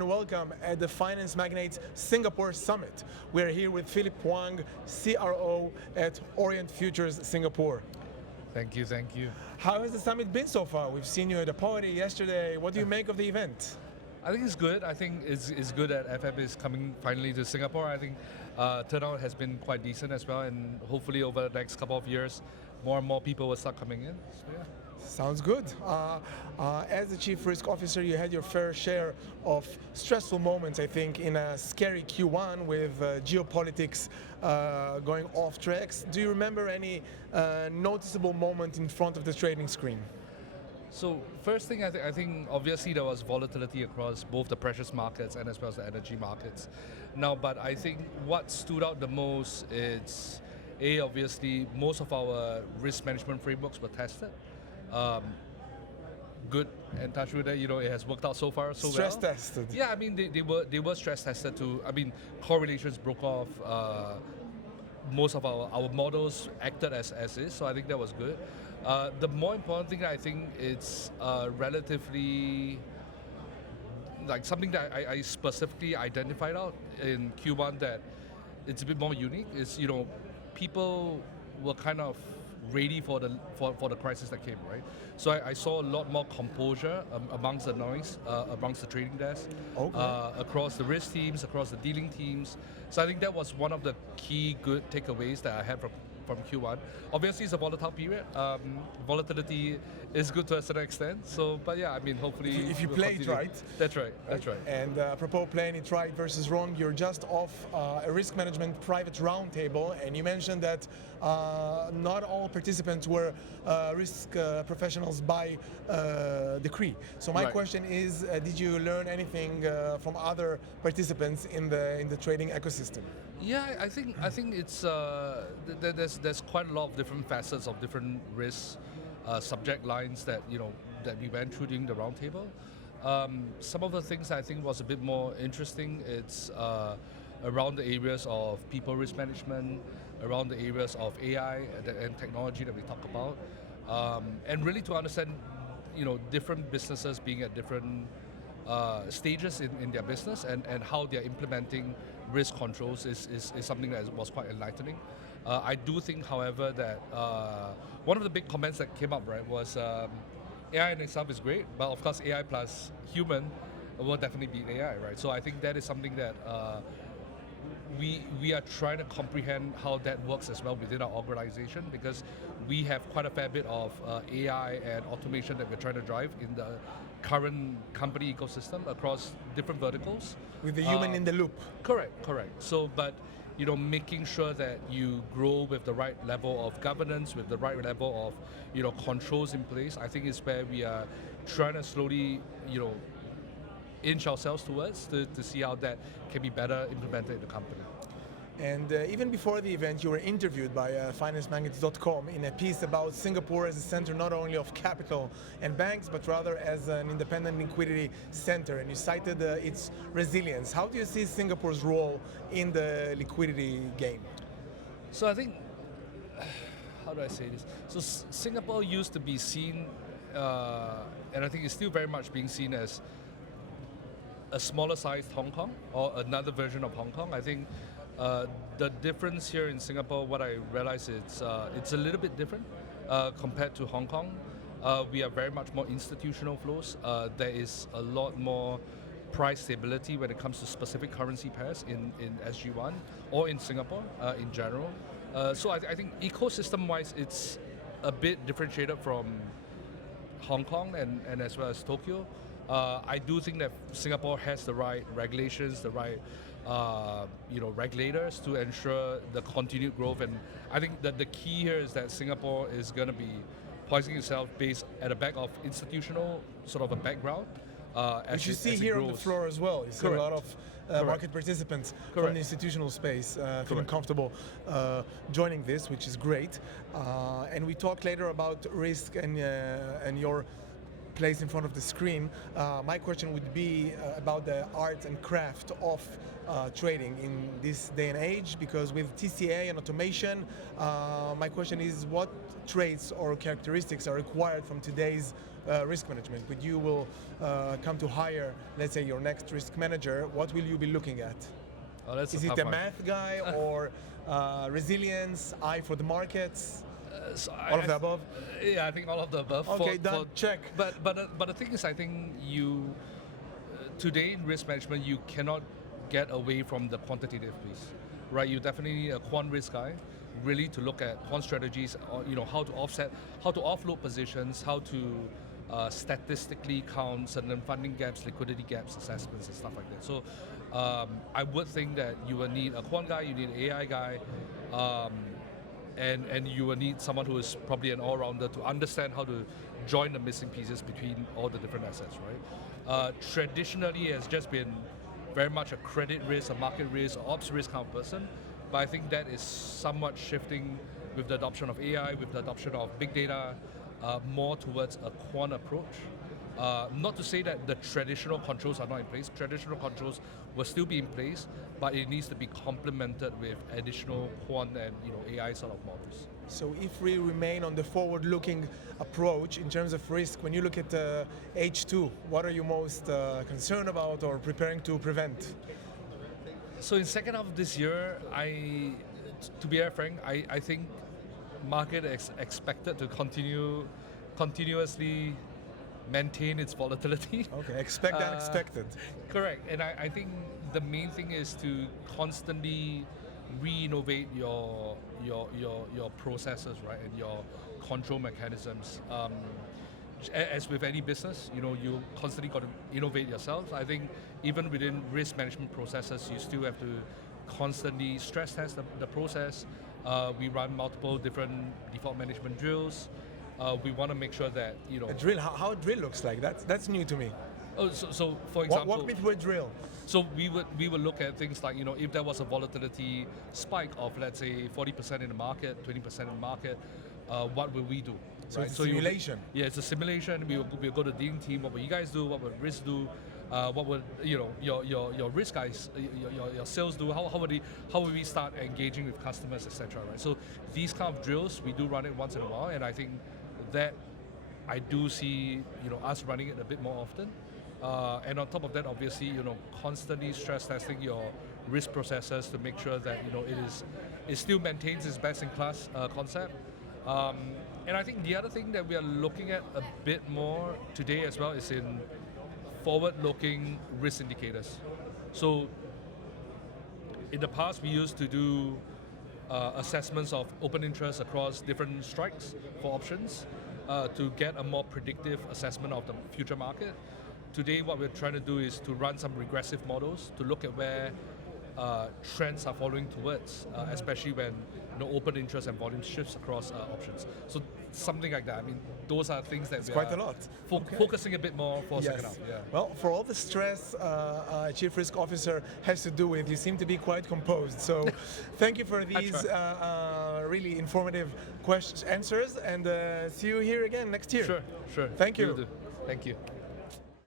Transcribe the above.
and welcome at the Finance Magnates Singapore Summit. We're here with Philip Huang, CRO at Orient Futures Singapore. Thank you, thank you. How has the summit been so far? We've seen you at a party yesterday. What do you make of the event? I think it's good. I think it's good that FM is coming finally to Singapore. I think turnout has been quite decent as well, and hopefully over the next couple of years, more and more people will start coming in. So, yeah. Sounds good. As the Chief Risk Officer, you had your fair share of stressful moments, I think, in a scary Q1 with geopolitics going off tracks. Do you remember any noticeable moment in front of the trading screen? So first thing, I think obviously there was volatility across both the precious markets and as well as the energy markets. Now, but I think what stood out the most is, obviously most of our risk management frameworks were tested. Good, and touch with that, it has worked out so far so Stress well. tested. Yeah, I mean they were stress tested too. I mean correlations broke off. Most of our models acted as is, so I think that was good. The more important thing, I think it's relatively like something that I specifically identified out in Q1 that it's a bit more unique is people were kind of ready for the crisis that came, right? So I saw a lot more composure amongst the noise, amongst the trading desk, across the risk teams, across the dealing teams. So I think that was one of the key good takeaways that I had from Q1. Obviously, it's a volatile period. Volatility is good to a certain extent. So, but yeah, I mean, hopefully, if you play it right. That's right. That's right. And apropos playing it right versus wrong, you're just off a risk management private roundtable, and you mentioned that not all participants were risk professionals by decree. So my question is, did you learn anything from other participants in the trading ecosystem? Yeah, I think it's there's quite a lot of different facets of different risk subject lines that that we went through during the roundtable. Some of the things I think was a bit more interesting. It's around the areas of people risk management, around the areas of AI and technology that we talk about, and really to understand different businesses being at different stages in their business and how they're implementing risk controls is something that was quite enlightening. I do think, however, that one of the big comments that came up, right, was AI in itself is great, but of course AI plus human will definitely beat AI, right? So I think that is something that we are trying to comprehend how that works as well within our organization, because we have quite a fair bit of AI and automation that we're trying to drive in the current company ecosystem across different verticals. With the human in the loop. Correct. So, but making sure that you grow with the right level of governance, with the right level of controls in place, I think is where we are trying to slowly inch ourselves towards to see how that can be better implemented in the company. And even before the event, you were interviewed by financemagnates.com in a piece about Singapore as a center not only of capital and banks, but rather as an independent liquidity center. And you cited its resilience. How do you see Singapore's role in the liquidity game? So I think, how do I say this? So Singapore used to be seen, and I think it's still very much being seen as a smaller sized Hong Kong or another version of Hong Kong. I think the difference here in Singapore, what I realize it's a little bit different compared to Hong Kong. We are very much more institutional flows. There is a lot more price stability when it comes to specific currency pairs in SG1 or in Singapore in general. So I think ecosystem-wise, it's a bit differentiated from Hong Kong and as well as Tokyo. I do think that Singapore has the right regulations, the right regulators to ensure the continued growth, and I think that the key here is that Singapore is going to be poising itself based at the back of institutional sort of a background. Which you see here on the floor as well. You see a lot of market participants from the institutional space feeling comfortable joining this, which is great. And we talk later about risk and your place in front of the screen. My question would be about the art and craft of trading in this day and age, because with TCA and automation, my question is what traits or characteristics are required from today's risk management. When you will come to hire, let's say, your next risk manager, what will you be looking at? Oh, that's Is it a math guy or resilience, eye for the markets? All of the above? Yeah, I think all of the above. Okay, done. Check. But the thing is, I think you today in risk management you cannot get away from the quantitative piece, right? You definitely need a quant risk guy, really to look at quant strategies, or how to offset, how to offload positions, how to statistically count certain funding gaps, liquidity gaps, assessments, and stuff like that. So I would think that you will need a quant guy, you need an AI guy. And you will need someone who is probably an all-rounder to understand how to join the missing pieces between all the different assets, right? Traditionally, it has just been very much a credit risk, a market risk, or ops risk kind of person, but I think that is somewhat shifting with the adoption of AI, with the adoption of big data, more towards a quant approach. Not to say that the traditional controls are not in place. Traditional controls will still be in place, but it needs to be complemented with additional quant and AI sort of models. So if we remain on the forward-looking approach in terms of risk, when you look at H2, what are you most concerned about or preparing to prevent? So in second half of this year, to be very frank, I think market is expected to continuously maintain its volatility. Okay, expect the unexpected. Correct, and I think the main thing is to constantly re-innovate your processes, right, and your control mechanisms. As with any business, you constantly got to innovate yourself. I think even within risk management processes, you still have to constantly stress test the process. We run multiple different default management drills. We want to make sure that a drill. How a drill looks like? That's new to me. Oh, so for example, walk me through a drill. So we would look at things like if there was a volatility spike of, let's say, 40% in the market, 20% in the market, what will we do? So right? it's a simulation. It's a simulation. We'll go to the dealing team. What will you guys do? What will risk do? What would your risk guys, your sales do? How would we start engaging with customers, etc. Right? So these kind of drills we do run it once in a while, and I think that I do see us running it a bit more often. And on top of that, obviously, constantly stress testing your risk processes to make sure that it still maintains its best-in-class concept. And I think the other thing that we are looking at a bit more today as well is in forward-looking risk indicators. So in the past, we used to do assessments of open interest across different strikes for options to get a more predictive assessment of the future market. Today, what we're trying to do is to run some regressive models to look at where trends are following towards, especially when open interest and volume shifts across options. So something like that. I mean, those are things that we're quite a lot. Focusing a bit more for second half. Yeah. Well, for all the stress a chief risk officer has to do with, you seem to be quite composed. So thank you for these really informative answers, and see you here again next year. Sure. Thank you. Thank you.